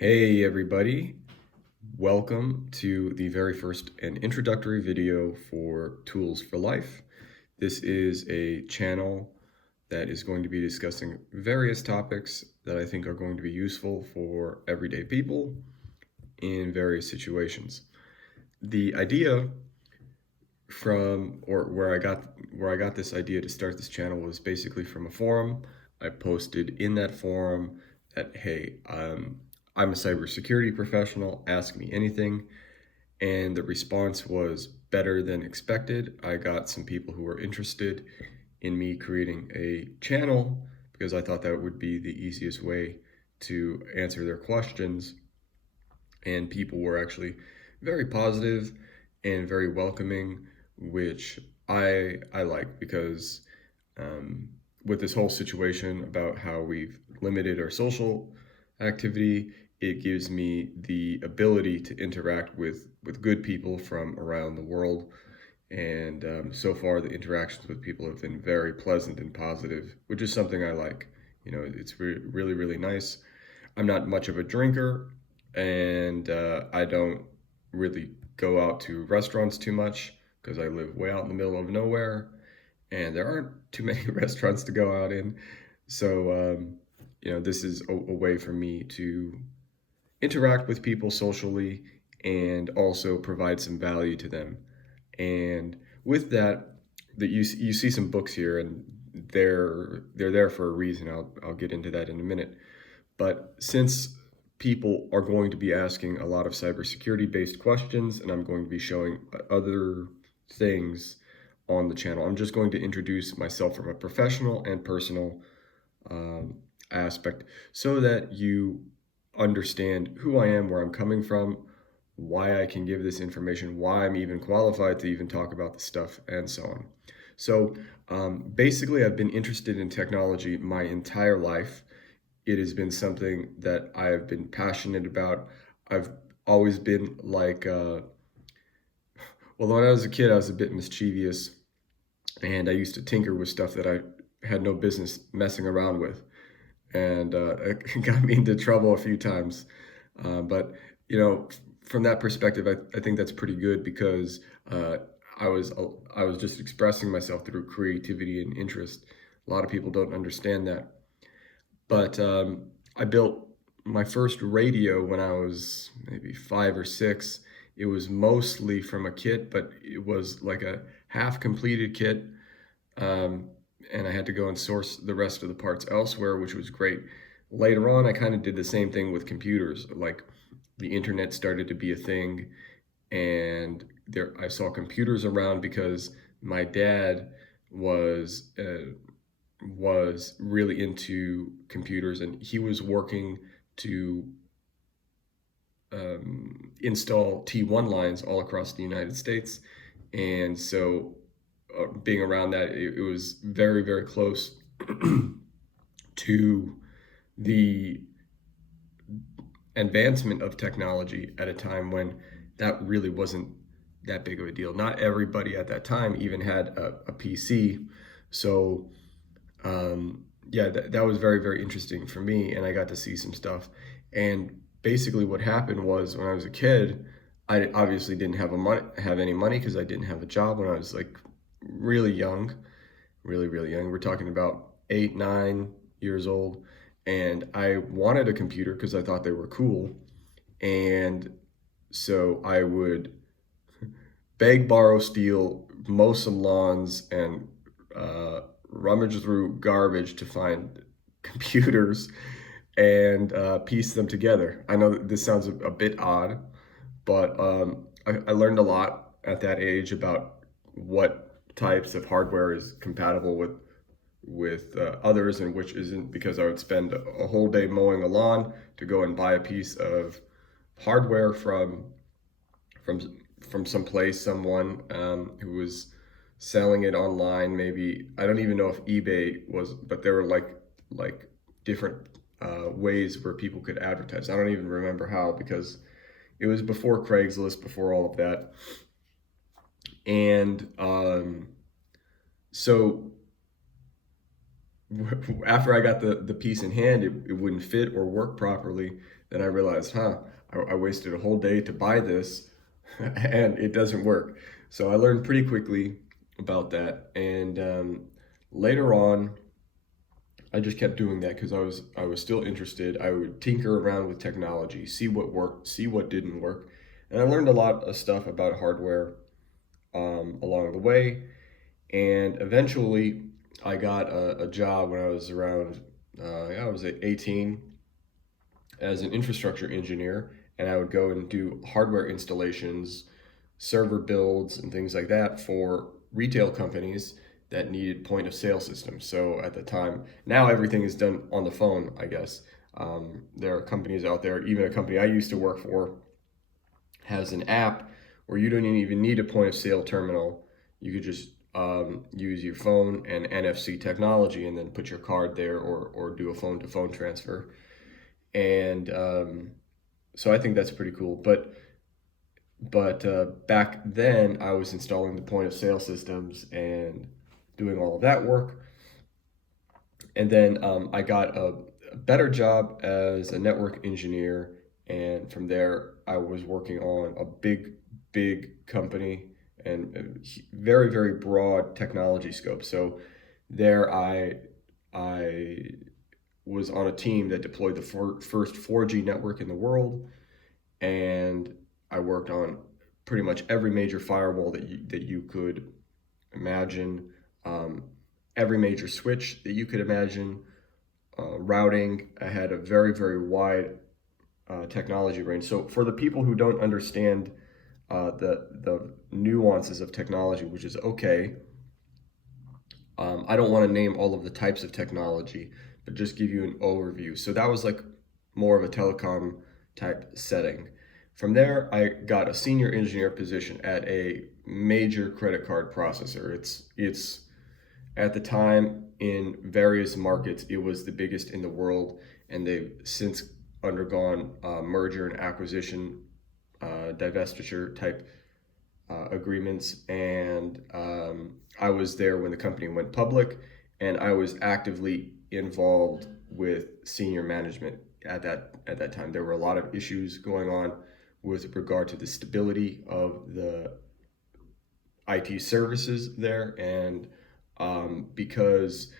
Hey everybody, welcome to the very first and introductory video for Tools for Life. This is a channel that is going to be discussing various topics that I think are going to be useful for everyday people in various situations. The idea where I got this idea to start this channel was basically from a forum. I posted in that forum that, hey, I'm a cybersecurity professional, ask me anything. And the response was better than expected. I got some people who were interested in me creating a channel because I thought that would be the easiest way to answer their questions. And people were actually very positive and very welcoming, which I like because with this whole situation about how we've limited our social activity, it gives me the ability to interact with good people from around the world. And so far, the interactions with people have been very pleasant and positive, which is something I like. You know, it's really, really nice. I'm not much of a drinker, and I don't really go out to restaurants too much because I live way out in the middle of nowhere, and there aren't too many restaurants to go out in. So, you know, this is a way for me to interact with people socially and also provide some value to them. And with that, you see some books here, and they're there for a reason. I'll get into that in a minute. But since people are going to be asking a lot of cybersecurity based questions, and I'm going to be showing other things on the channel, I'm just going to introduce myself from a professional and personal um, aspect so that you understand who I am, where I'm coming from, why I can give this information, why I'm even qualified to even talk about the stuff, and so on. So basically, I've been interested in technology my entire life. It has been something that I've been passionate about. I've always been like, well, when I was a kid, I was a bit mischievous, and I used to tinker with stuff that I had no business messing around with, and it got me into trouble a few times. But you know, from that perspective, I think that's pretty good because uh, I was just expressing myself through creativity and interest. A lot of people don't understand that, but I built my first radio when I was maybe 5 or 6. It was mostly from a kit, but it was like a half completed kit. Um, and I had to go and source the rest of the parts elsewhere, which was great. Later on, I kind of did the same thing with computers. Like the internet started to be a thing, and there I saw computers around because my dad was uh, was really into computers, and he was working to install T1 lines all across the United States. And so being around that, it was very, very close to the advancement of technology at a time when that really wasn't that big of a deal. Not everybody at that time even had a PC. So yeah, that was very, very interesting for me, and I got to see some stuff. And basically, what happened was when I was a kid, I obviously didn't have any money because I didn't have a job when I was like really young, really, really young. We're talking about 8, 9 years old, and I wanted a computer because I thought they were cool, and so I would beg, borrow, steal, mow some lawns, and rummage through garbage to find computers and piece them together. I know that this sounds a bit odd, but I learned a lot at that age about what types of hardware is compatible with others and which isn't, because I would spend a whole day mowing a lawn to go and buy a piece of hardware from from someone who was selling it online. Maybe I don't even know if eBay was, but there were like different ways where people could advertise. I don't even remember how because it was before Craigslist, before all of that, and so after I got the piece in hand, it wouldn't fit or work properly. Then I realized, I wasted a whole day to buy this and it doesn't work. So I learned pretty quickly about that. And later on, I just kept doing that because I was still interested. I would tinker around with technology, see what worked, see what didn't work. And I learned a lot of stuff about hardware along the way. And eventually, I got a job when I was around, I was at 18 as an infrastructure engineer, and I would go and do hardware installations, server builds, and things like that for retail companies that needed point of sale systems. So at the time, now everything is done on the phone, I guess. There are companies out there, even a company I used to work for has an app where you don't even need a point of sale terminal. You could just use your phone and NFC technology and then put your card there, or do a phone to phone transfer. And so I think that's pretty cool. But back then, I was installing the point of sale systems and doing all of that work. And then I got a better job as a network engineer. And from there, I was working on a big company and very, very broad technology scope. So there, I was on a team that deployed the first 4G network in the world, and I worked on pretty much every major firewall that you could imagine, um, every major switch that you could imagine, routing. I had a very, very wide technology range. So for the people who don't understand the nuances of technology, which is okay, I don't want to name all of the types of technology, but just give you an overview. So that was like more of a telecom type setting. From there, I got a senior engineer position at a major credit card processor. It's at the time, in various markets, it was the biggest in the world, and they've since undergone merger and acquisition, divestiture type agreements. And I was there when the company went public, and I was actively involved with senior management at that time. There were a lot of issues going on with regard to the stability of the IT services there, and because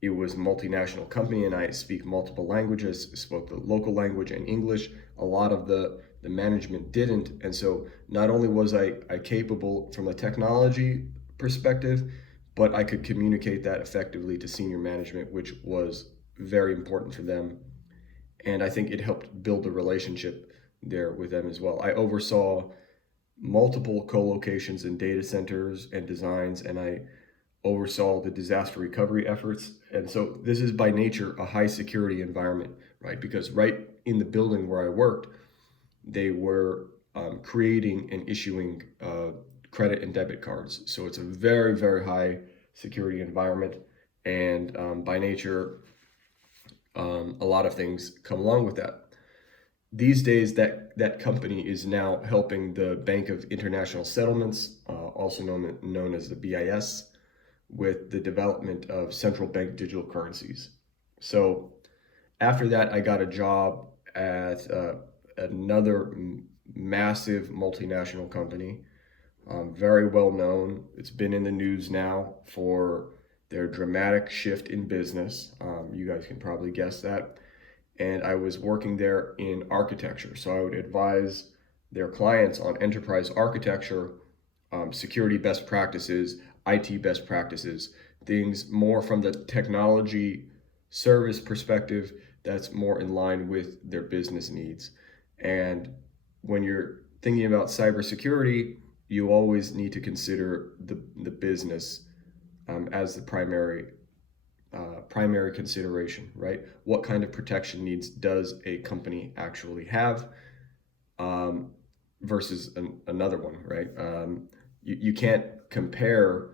it was a multinational company and I speak multiple languages, spoke the local language and English, a lot of the management didn't. And so not only was I capable from a technology perspective, but I could communicate that effectively to senior management, which was very important for them. And I think it helped build the relationship there with them as well. I oversaw multiple co-locations and data centers and designs, and I oversaw the disaster recovery efforts. And so this is by nature a high security environment, right? Because right in the building where I worked, they were creating and issuing credit and debit cards. So it's a very, very high security environment. And by nature, a lot of things come along with that. These days, that company is now helping the Bank of International Settlements, also known as the BIS, with the development of central bank digital currencies. So after that, I got a job at another massive multinational company, very well known. It's been in the news now for their dramatic shift in business. You guys can probably guess that. And I was working there in architecture. So I would advise their clients on enterprise architecture, security best practices, IT best practices, things more from the technology service perspective that's more in line with their business needs. And when you're thinking about cybersecurity, you always need to consider the business as the primary consideration, right? What kind of protection needs does a company actually have, versus another one, right? You can't compare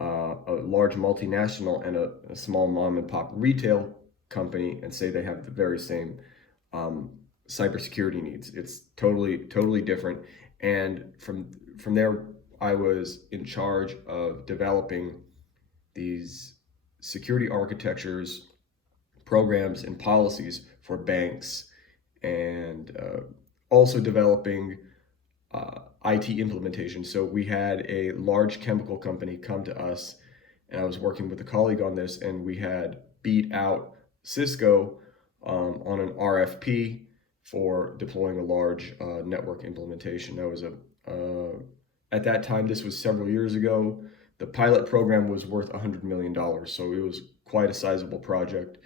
a large multinational and a small mom and pop retail company and say they have the very same cybersecurity needs. It's totally different. And from there, I was in charge of developing these security architectures, programs, and policies for banks, and also developing IT implementation. So we had a large chemical company come to us, and I was working with a colleague on this, and we had beat out Cisco on an RFP for deploying a large network implementation. That was at that time, this was several years ago. The pilot program was worth $100 million, so it was quite a sizable project,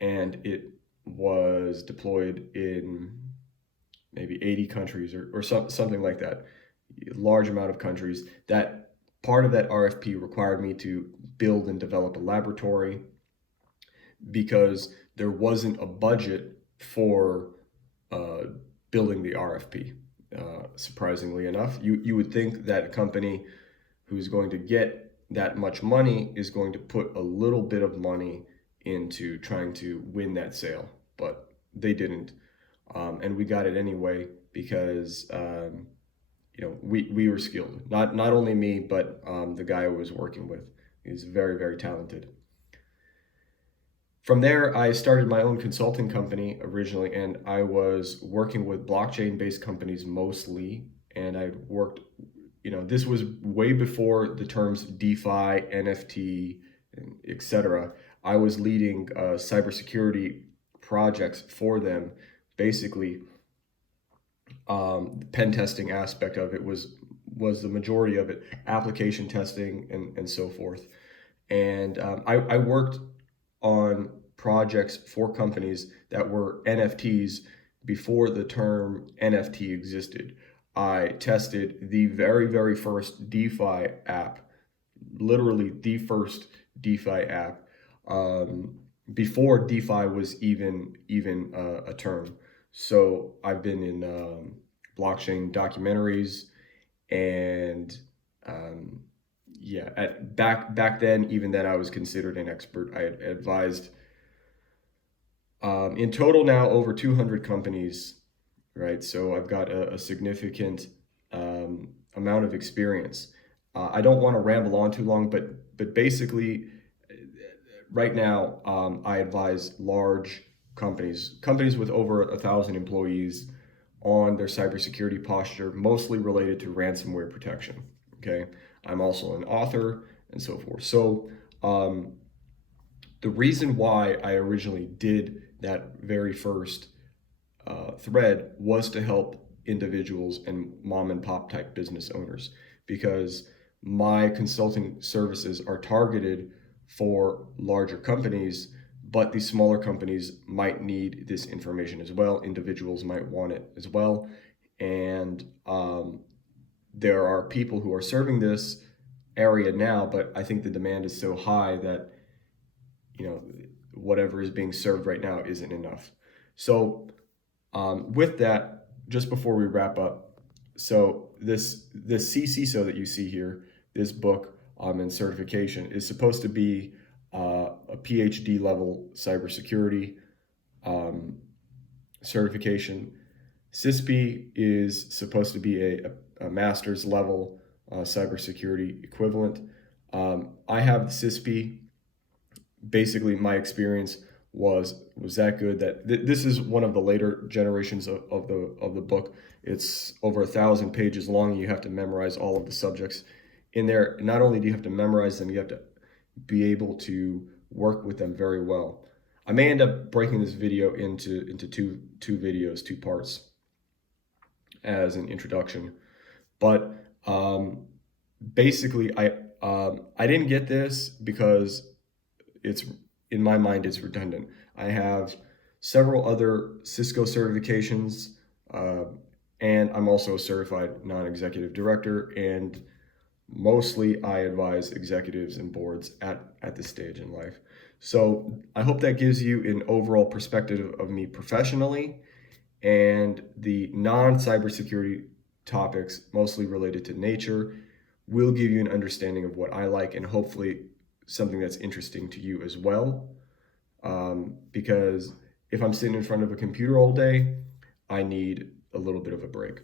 and it was deployed in maybe 80 countries or something like that, a large amount of countries. That part of that RFP required me to build and develop a laboratory because there wasn't a budget for building the RFP. Surprisingly enough, you would think that a company who's going to get that much money is going to put a little bit of money into trying to win that sale, but they didn't. And we got it anyway because we were skilled. Not only me, but the guy I was working with. He's very, very talented. From there, I started my own consulting company originally, and I was working with blockchain-based companies mostly. And I worked, this was way before the terms DeFi, NFT, etc. I was leading cybersecurity projects for them. Basically, the pen testing aspect of it was the majority of it, application testing and so forth. And I worked on projects for companies that were NFTs before the term NFT existed. I tested the very, very first DeFi app, literally the first DeFi app, before DeFi was even a term. So I've been in blockchain documentaries, and back then, even then, I was considered an expert. I had advised in total now over 200 companies, right? So I've got a significant amount of experience. I don't want to ramble on too long, but basically, right now, I advise large companies with over 1,000 employees on their cybersecurity posture, mostly related to ransomware protection. Okay, I'm also an author and so forth. So the reason why I originally did that very first thread was to help individuals and mom and pop type business owners, because my consulting services are targeted for larger companies, but these smaller companies might need this information as well. Individuals might want it as well. And there are people who are serving this area now, but I think the demand is so high that, whatever is being served right now isn't enough. So with that, just before we wrap up, so this CCISO that you see here, this book and certification is supposed to be a PhD level cybersecurity certification. CISSP is supposed to be a master's level cybersecurity equivalent. I have the CISSP. Basically, my experience was that good that this is one of the later generations of the book. It's over 1,000 pages long. You have to memorize all of the subjects in there. Not only do you have to memorize them, you have to be able to work with them very well. I may end up breaking this video into two videos, two parts as an introduction. But basically, I didn't get this because it's, in my mind, it's redundant. I have several other Cisco certifications, and I'm also a certified non-executive director, and mostly I advise executives and boards at this stage in life. So I hope that gives you an overall perspective of me professionally, and the non-cybersecurity topics, mostly related to nature, will give you an understanding of what I like, and hopefully something that's interesting to you as well. Because if I'm sitting in front of a computer all day, I need a little bit of a break.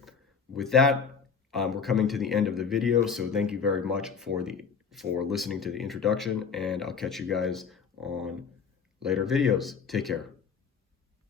With that, we're coming to the end of the video, so thank you very much for for listening to the introduction, and I'll catch you guys on later videos. Take care.